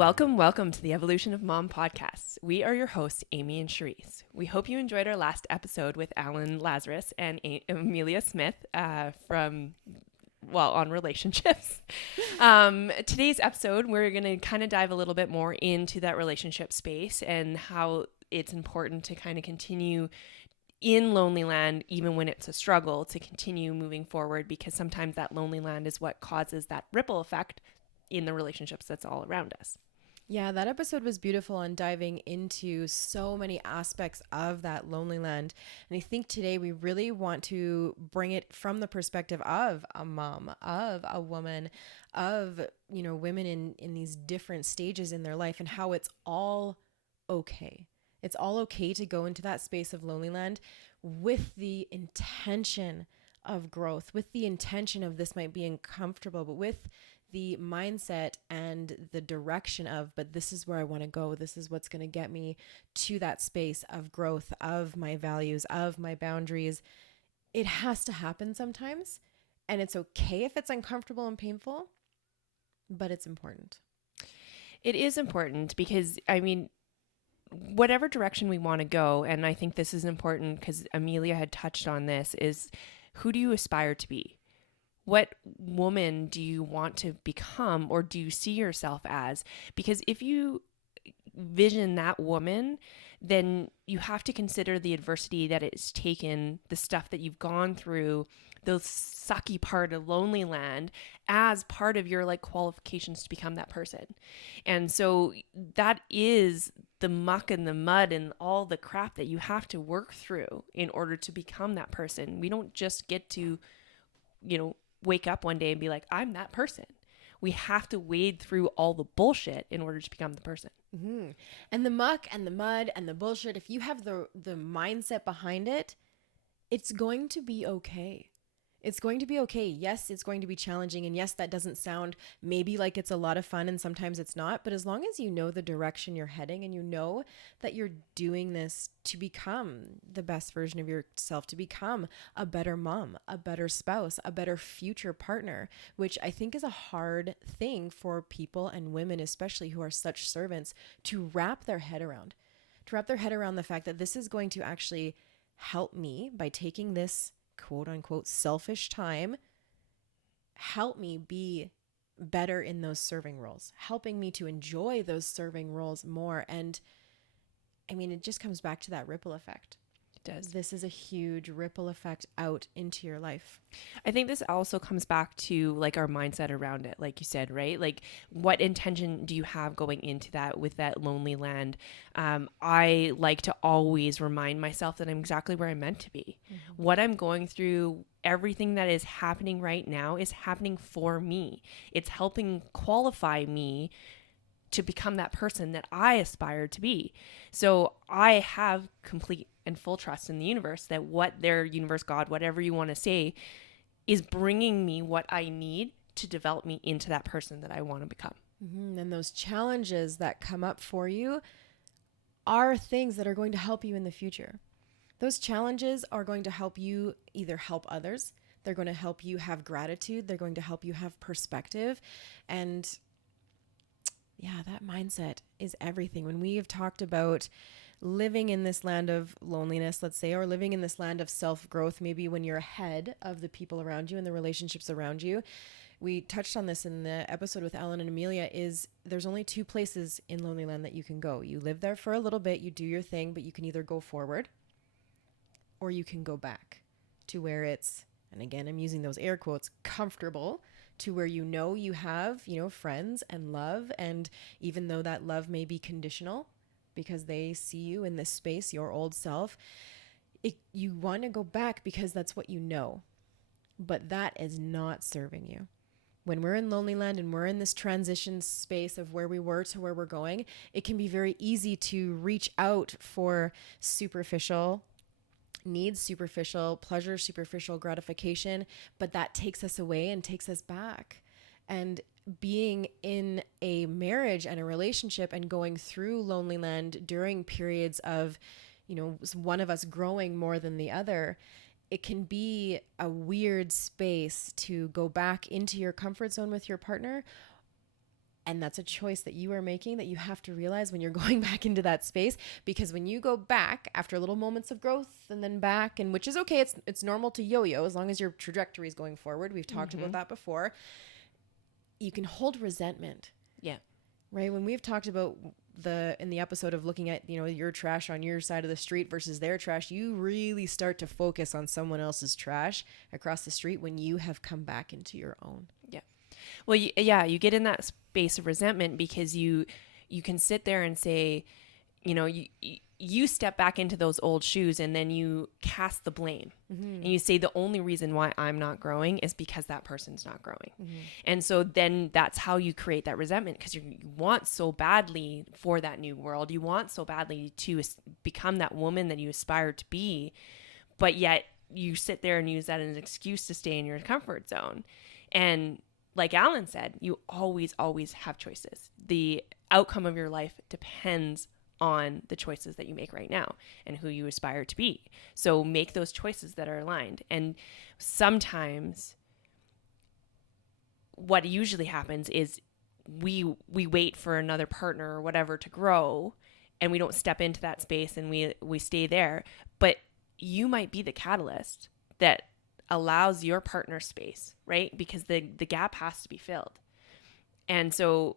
Welcome to the Evolution of Mom podcast. We are your hosts, Amy and Charisse. We hope you enjoyed our last episode with Lazaros and Emilia Smith on relationships. Today's episode, we're going to kind of dive a little bit more into that relationship space and how it's important to kind of continue in lonely land, even when it's a struggle, to continue moving forward, because sometimes that lonely land is what causes that ripple effect in the relationships that's all around us. Yeah, that episode was beautiful on diving into so many aspects of that lonely land. And I think today we really want to bring it from the perspective of a mom, of a woman, of, women in these different stages in their life, and how it's all okay. It's all okay to go into that space of lonely land with the intention of growth, with the intention of this might be uncomfortable, but with the mindset and the direction of, but this is where I want to go. This is what's going to get me to that space of growth, of my values, of my boundaries. It has to happen sometimes. And it's okay if it's uncomfortable and painful, but it's important. It is important because, whatever direction we want to go, and I think this is important because Emilia had touched on this, is who do you aspire to be? What woman do you want to become, or do you see yourself as? Because if you vision that woman, then you have to consider the adversity that it's taken, the stuff that you've gone through, those sucky part of lonely land as part of your qualifications to become that person. And so that is the muck and the mud and all the crap that you have to work through in order to become that person. We don't just get to, wake up one day and be like, I'm that person. We have to wade through all the bullshit in order to become the person. Mm-hmm. And the muck and the mud and the bullshit, if you have the mindset behind it, it's going to be okay. It's going to be okay. Yes, it's going to be challenging. And yes, that doesn't sound maybe like it's a lot of fun, and sometimes it's not. But as long as you know the direction you're heading and you know that you're doing this to become the best version of yourself, to become a better mom, a better spouse, a better future partner, which I think is a hard thing for people and women, especially who are such servants, to wrap their head around. To wrap their head around the fact that this is going to actually help me by taking this quote unquote selfish time, help me be better in those serving roles, helping me to enjoy those serving roles more. And it just comes back to that ripple effect. It does. This is a huge ripple effect out into your life. I think this also comes back to our mindset around it, like you said, right? What intention do you have going into that with that lonely land? I like to always remind myself that I'm exactly where I'm meant to be. Mm-hmm. What I'm going through, everything that is happening right now is happening for me. It's helping qualify me to become that person that I aspire to be. So I have complete and full trust in the universe that what their universe, God, whatever you want to say, is bringing me what I need to develop me into that person that I want to become. Mm-hmm. And those challenges that come up for you are things that are going to help you in the future. Those challenges are going to help you either help others, they're going to help you have gratitude, they're going to help you have perspective. And yeah, that mindset is everything. When we have talked about living in this land of loneliness, let's say, or living in this land of self-growth, maybe when you're ahead of the people around you and the relationships around you, we touched on this in the episode with Alan and Emilia, is there's only two places in lonely land that you can go. You live there for a little bit, you do your thing, but you can either go forward or you can go back to where it's, and again, I'm using those air quotes, comfortable, to where you have, friends and love. And even though that love may be conditional because they see you in this space, your old self, you want to go back because that's what you know. But that is not serving you. When we're in lonely land and we're in this transition space of where we were to where we're going, it can be very easy to reach out for superficial needs, superficial pleasure, superficial gratification, but that takes us away and takes us back. And being in a marriage and a relationship and going through lonely land during periods of, one of us growing more than the other, it can be a weird space to go back into your comfort zone with your partner And that's a choice that you are making that you have to realize when you're going back into that space. Because when you go back after little moments of growth and then back, and which is okay, it's normal to yo-yo as long as your trajectory is going forward. We've talked about that before. You can hold resentment. Yeah. Right? When we've talked about in the episode of looking at, your trash on your side of the street versus their trash, you really start to focus on someone else's trash across the street when you have come back into your own. Yeah. Well, you get in that space of resentment because you can sit there and say, you step back into those old shoes and then you cast the blame and you say the only reason why I'm not growing is because that person's not growing. And so then that's how you create that resentment, because you want so badly for that new world. You want so badly to become that woman that you aspire to be, but yet you sit there and use that as an excuse to stay in your comfort zone. And like Alan said, you always have choices. The outcome of your life depends on the choices that you make right now and who you aspire to be. So make those choices that are aligned. And sometimes what usually happens is we wait for another partner or whatever to grow, and we don't step into that space and we stay there. But you might be the catalyst that allows your partner space, right? Because the gap has to be filled. And so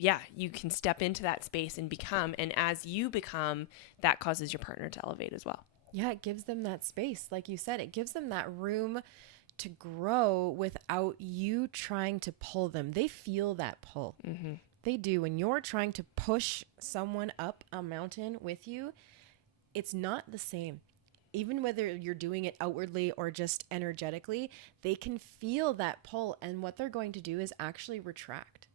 yeah, you can step into that space and become, and as you become, that causes your partner to elevate as well. Yeah, it gives them that space. Like you said, it gives them that room to grow without you trying to pull them. They feel that pull. They do. When you're trying to push someone up a mountain with you, it's not the same. Even whether you're doing it outwardly or just energetically, they can feel that pull. And what they're going to do is actually retract.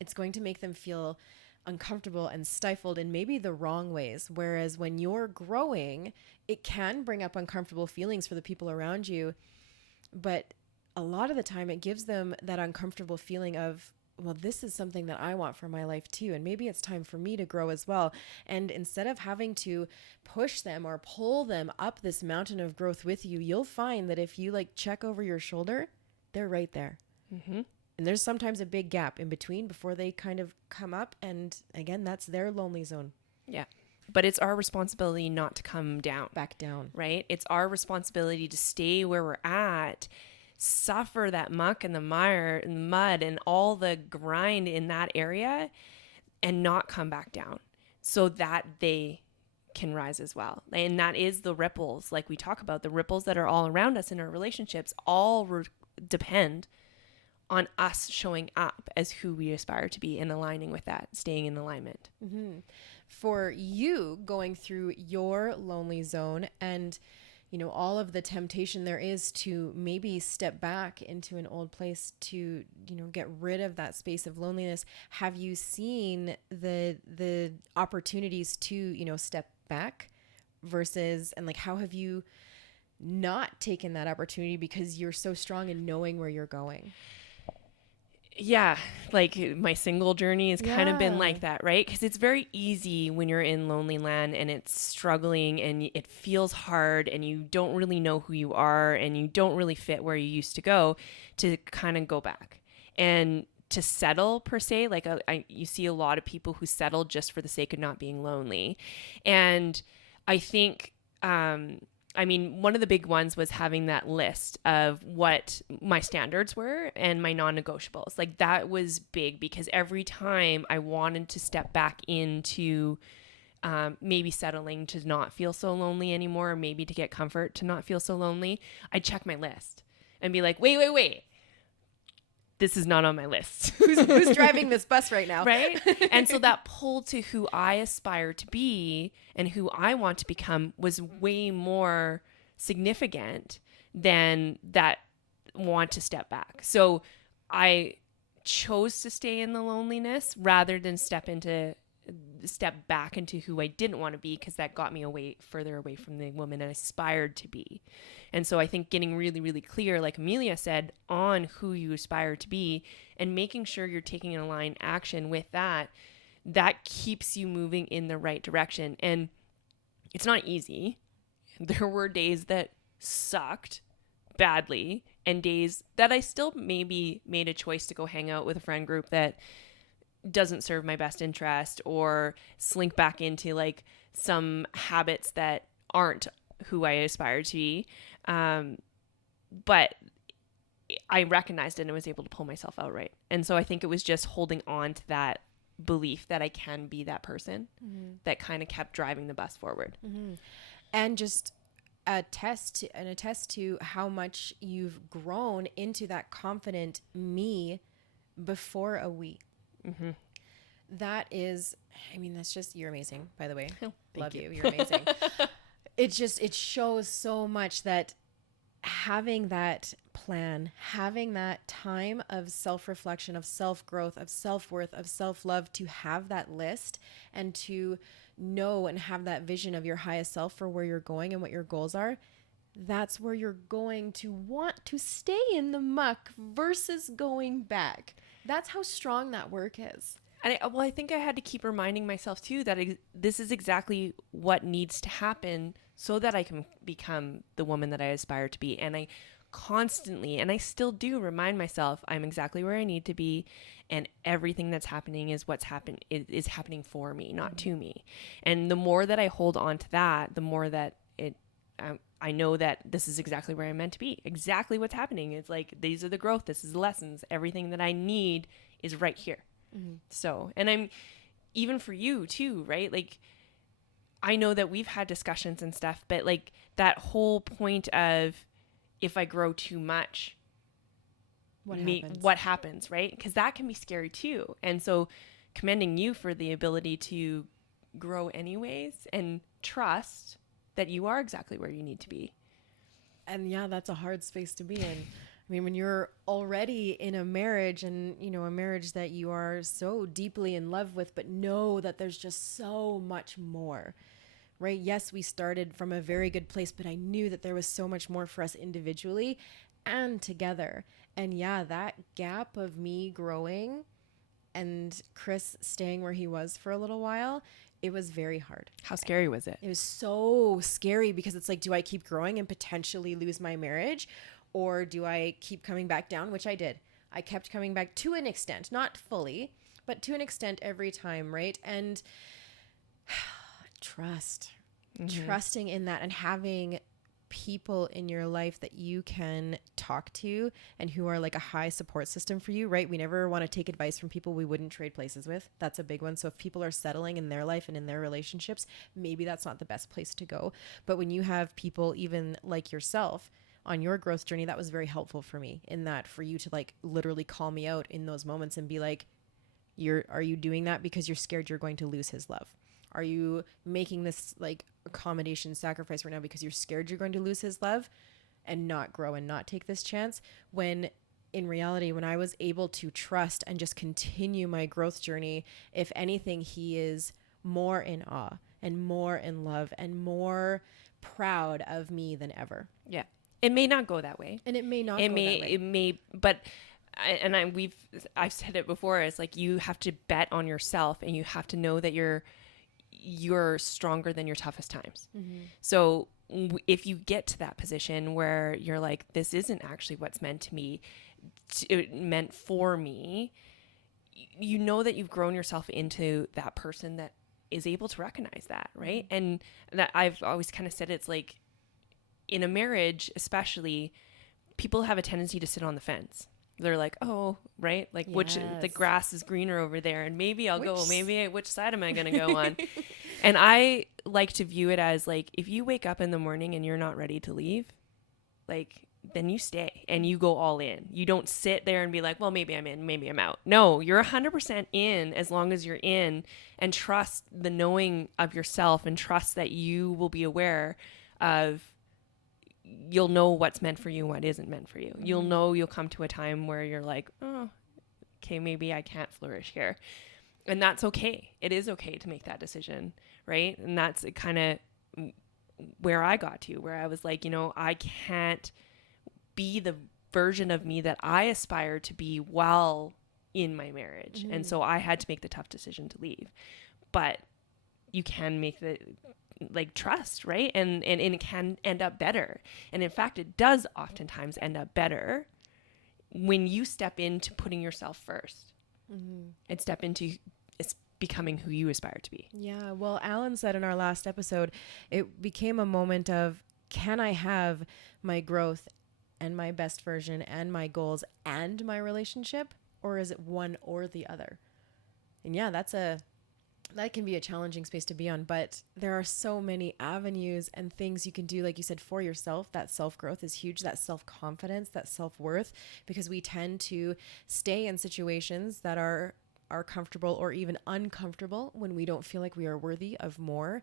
It's going to make them feel uncomfortable and stifled in maybe the wrong ways. Whereas when you're growing, it can bring up uncomfortable feelings for the people around you. But a lot of the time it gives them that uncomfortable feeling of, well, this is something that I want for my life too. And maybe it's time for me to grow as well. And instead of having to push them or pull them up this mountain of growth with you, you'll find that if you check over your shoulder, they're right there. And there's sometimes a big gap in between before they kind of come up. And again, that's their lonely zone. Yeah. But it's our responsibility not to come down. Back down. Right? It's our responsibility to stay where we're at, suffer that muck and the mire and the mud and all the grind in that area, and not come back down so that they can rise as well. And that is the ripples, like we talk about, the ripples that are all around us in our relationships all depend on us showing up as who we aspire to be and aligning with that, staying in alignment. For you going through your lonely zone and, all of the temptation there is to maybe step back into an old place to, get rid of that space of loneliness. Have you seen the opportunities to, step back versus, and how have you not taken that opportunity because you're so strong in knowing where you're going? Yeah, my single journey has kind of been like that, right? Because it's very easy when you're in lonely land and it's struggling and it feels hard and you don't really know who you are and you don't really fit where you used to go, to kind of go back and to settle per se. You see a lot of people who settle just for the sake of not being lonely. And I think, one of the big ones was having that list of what my standards were and my non-negotiables. That was big because every time I wanted to step back into maybe settling to not feel so lonely anymore, or maybe to get comfort to not feel so lonely, I'd check my list and be like, wait. This is not on my list. Who's driving this bus right now? Right? And so that pull to who I aspire to be and who I want to become was way more significant than that want to step back. So I chose to stay in the loneliness rather than step back into who I didn't want to be, because that got me further away from the woman I aspired to be. And so I think getting really, really clear, like Emilia said, on who you aspire to be and making sure you're taking an aligned action with that keeps you moving in the right direction. And it's not easy. There were days that sucked badly and days that I still maybe made a choice to go hang out with a friend group that doesn't serve my best interest, or slink back into like some habits that aren't who I aspire to be. But I recognized it and was able to pull myself out, right. And so I think it was just holding on to that belief that I can be that person that kind of kept driving the bus forward. And just attest to how much you've grown into that confident me before a we. That is, I mean, that's just, you're amazing, by the way. Love you. You're amazing. It shows so much that having that plan, having that time of self-reflection, of self-growth, of self-worth, of self-love, to have that list and to know and have that vision of your highest self for where you're going and what your goals are, that's where you're going to want to stay in the muck versus going back. That's how strong that work is. I think I had to keep reminding myself too that this is exactly what needs to happen so that I can become the woman that I aspire to be. And I constantly, and I still do, remind myself I'm exactly where I need to be, and everything that's happening is is happening for me, not to me. And the more that I hold on to that, the more that I know that this is exactly where I'm meant to be, exactly what's happening. It's like, these are the growth, this is the lessons, everything that I need is right here. So, and I'm, even for you too, right? Like, I know that we've had discussions and stuff, but like that whole point of, if I grow too much, what happens, right? Because that can be scary too. And so commending you for the ability to grow anyways and trust that you are exactly where you need to be. And yeah, that's a hard space to be in. I mean, when you're already in a marriage, and, you know, a marriage that you are so deeply in love with, but know that there's just so much more, right? Yes, we started from a very good place, but I knew that there was so much more for us individually and together. And yeah, that gap of me growing and Chris staying where he was for a little while, it was very hard. How scary was it? It was so scary, because it's like, do I keep growing and potentially lose my marriage? Or do I keep coming back down? Which I did. I kept coming back to an extent, not fully, but to an extent every time, right? And trusting in that, and having people in your life that you can talk to and who are like a high support system for you, right? We never want to take advice from people we wouldn't trade places with. That's a big one. So if people are settling in their life and in their relationships, maybe that's not the best place to go. But when you have people even like yourself on your growth journey, that was very helpful for me, in that, for you to like literally call me out in those moments and be like, are you doing that because you're scared you're going to lose his love? Are you making this like accommodation sacrifice right now because you're scared you're going to lose his love and not grow and not take this chance? When in reality, when I was able to trust and just continue my growth journey, if anything, he is more in awe and more in love and more proud of me than ever. Yeah. It may not go that way. And it may not go that way. It may, but I've said it before. It's like, you have to bet on yourself, and you have to know that you're stronger than your toughest times. So if you get to that position where you're like, this isn't actually what's meant for me, you know that you've grown yourself into that person that is able to recognize that, right? And that, I've always kind of said, it's like, in a marriage especially, people have a tendency to sit on the fence. They're like, oh, right, like, yes, which the grass is greener over there, and maybe I'll go, which side am I going to go on? And I like to view it as like, if you wake up in the morning and you're not ready to leave, like, then you stay and you go all in. You don't sit there and be like, well, maybe I'm in, maybe I'm out. No, you're 100% in as long as you're in, and trust the knowing of yourself, and trust that you will be aware of, you'll know what's meant for you and what isn't meant for you. You'll know, you'll come to a time where you're like, oh, okay, maybe I can't flourish here. And that's okay. It is okay to make that decision, right? And that's kind of where I got to, where I was like, you know, I can't be the version of me that I aspire to be while in my marriage. And so I had to make the tough decision to leave. But you can make the, like, trust, right? And it can end up better. And in fact, it does oftentimes end up better when you step into putting yourself first. and step into becoming who you aspire to be. Yeah. Well, Alan said in our last episode, it became a moment of, can I have my growth and my best version and my goals and my relationship? Or is it one or the other? And yeah, that can be a challenging space to be on, but there are so many avenues and things you can do, like you said, for yourself. That self-growth is huge, that self-confidence, that self-worth, because we tend to stay in situations that are comfortable or even uncomfortable when we don't feel like we are worthy of more.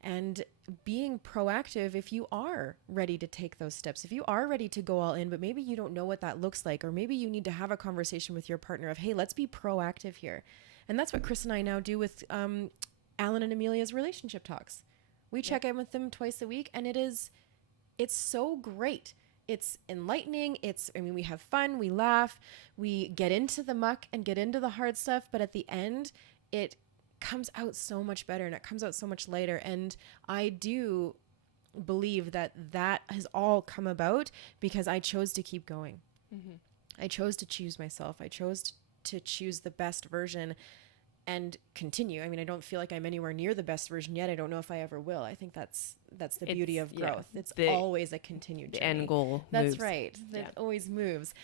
And being proactive, if you are ready to take those steps, if you are ready to go all in, but maybe you don't know what that looks like, or maybe you need to have a conversation with your partner of, hey, let's be proactive here. And that's what Chris and I now do with Alan and Emilia's relationship talks. We check in with them twice a week, and it's so great. It's enlightening. We have fun, we laugh, we get into the muck and get into the hard stuff, but at the end, it comes out so much better and it comes out so much lighter. And I do believe that has all come about because I chose to keep going. Mm-hmm. I chose to choose myself. I chose to choose the best version and continue. I mean, I don't feel like I'm anywhere near the best version yet. I don't know if I ever will. I think that's the beauty of growth. Yeah, it's always a continued journey. The end goal That's moves. Right. It always moves.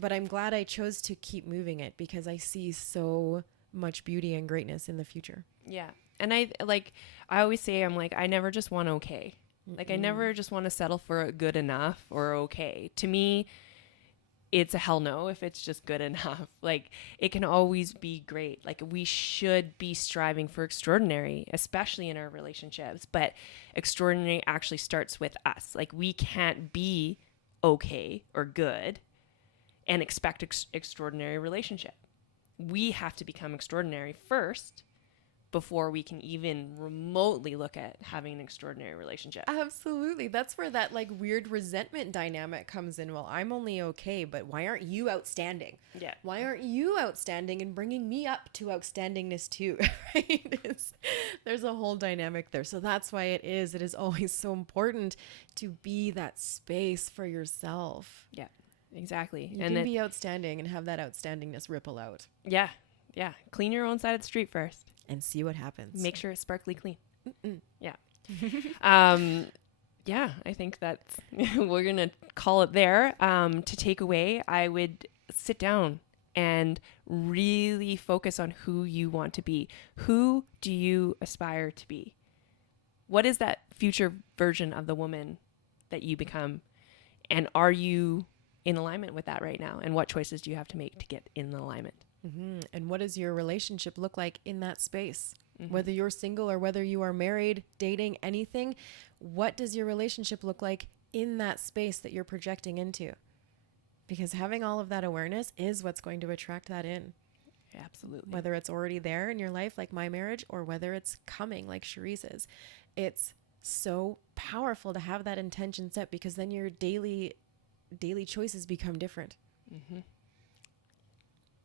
But I'm glad I chose to keep moving it because I see so much beauty and greatness in the future. Yeah. And I always say, I never just want okay. I never just want to settle for a good enough or okay. To me, it's a hell no if it's just good enough. It can always be great. We should be striving for extraordinary, especially in our relationships. But extraordinary actually starts with us. We can't be okay or good and expect extraordinary relationship. We have to become extraordinary first before we can even remotely look at having an extraordinary relationship. Absolutely. That's where that weird resentment dynamic comes in. Well, I'm only okay, but why aren't you outstanding? Yeah. Why aren't you outstanding and bringing me up to outstandingness too? Right? There's a whole dynamic there. So that's why it is always so important to be that space for yourself. Yeah, exactly. You can be outstanding and have that outstandingness ripple out. Yeah. Yeah. Clean your own side of the street first. And see what happens. Make sure it's sparkly clean. Mm-mm. Yeah. Yeah, I think that's, we're going to call it there. To take away, I would sit down and really focus on who you want to be. Who do you aspire to be? What is that future version of the woman that you become? And are you in alignment with that right now? And what choices do you have to make to get in alignment? Mm-hmm. And what does your relationship look like in that space? Mm-hmm. Whether you're single or whether you are married, dating, anything, what does your relationship look like in that space that you're projecting into? Because having all of that awareness is what's going to attract that in. Absolutely. Whether it's already there in your life, like my marriage, or whether it's coming, like Cherise is. It's so powerful to have that intention set because then your daily choices become different. Mm-hmm.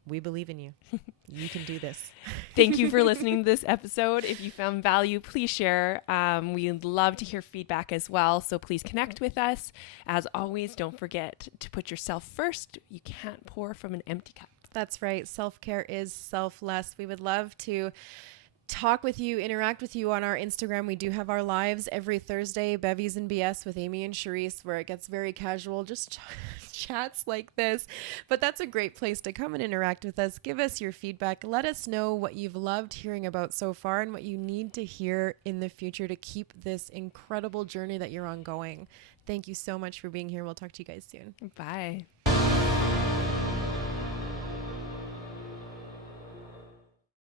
We believe in you. You can do this. Thank you for listening to this episode. If you found value, please share. We'd love to hear feedback as well. So please connect with us. As always, don't forget to put yourself first. You can't pour from an empty cup. That's right. Self-care is selfless. We would love to talk with you, interact with you on our Instagram. We do have our lives every Thursday, Bevies and BS with Amy and Cherise, where it gets very casual, just chats like this. But that's a great place to come and interact with us. Give us your feedback. Let us know what you've loved hearing about so far and what you need to hear in the future to keep this incredible journey that you're on going. Thank you so much for being here. We'll talk to you guys soon. Bye.